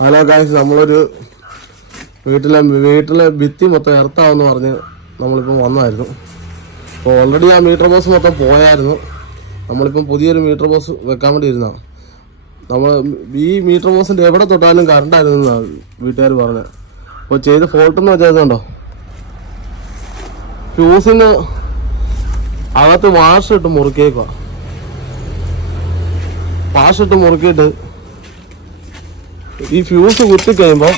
Hello guys, നമ്മളൊരു വീട്ടിലെ ഭിത്തി മൊത്തം എർത്താവെന്ന് പറഞ്ഞ് നമ്മളിപ്പം വന്നായിരുന്നു. അപ്പോൾ ഓൾറെഡി ആ മീറ്റർ ബോക്സ് മൊത്തം പോയായിരുന്നു. നമ്മളിപ്പം പുതിയൊരു മീറ്റർ ബോക്സ് വെക്കാൻ വേണ്ടി ഇരുന്നതാണ്. നമ്മൾ ഈ മീറ്റർ ബോക്സിൻ്റെ എവിടെ തൊട്ടാലും കറണ്ടായിരുന്നു എന്നാണ് വീട്ടുകാർ പറഞ്ഞത്. അപ്പോൾ ചെയ്ത് ഫോൾട്ടെന്ന് വെച്ചേക്കുന്നുണ്ടോ, ഫ്യൂസിന് അകത്ത് വാഷിട്ട് മുറുക്കിയേക്കുക. വാഷിട്ട് മുറുക്കിയിട്ട് ഈ ഫ്യൂസ് കുത്തിക്കഴിയുമ്പോൾ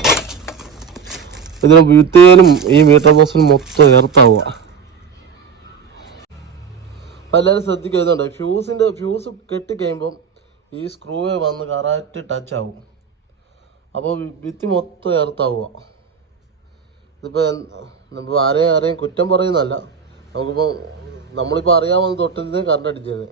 ഇതിന് ഭിത്തിയിലും ഈ മീറ്റർ ബോക്സിനും മൊത്തം എർത്താവുക. അപ്പം എല്ലാവരും ശ്രദ്ധിക്കുന്നുണ്ട്, ഫ്യൂസ് കെട്ടിക്കഴിയുമ്പം ഈ സ്ക്രൂവേ വന്ന് കറക്റ്റ് ടച്ച് ആവും. അപ്പോൾ ഭിത്തി മൊത്തം എർത്താവുക. ഇതിപ്പോൾ ആരെയും കുറ്റം പറയുന്നതല്ല, നമ്മളിപ്പോൾ അറിയാമെന്ന് തൊട്ടിരുന്നേ കറണ്ട് അടിച്ചത്.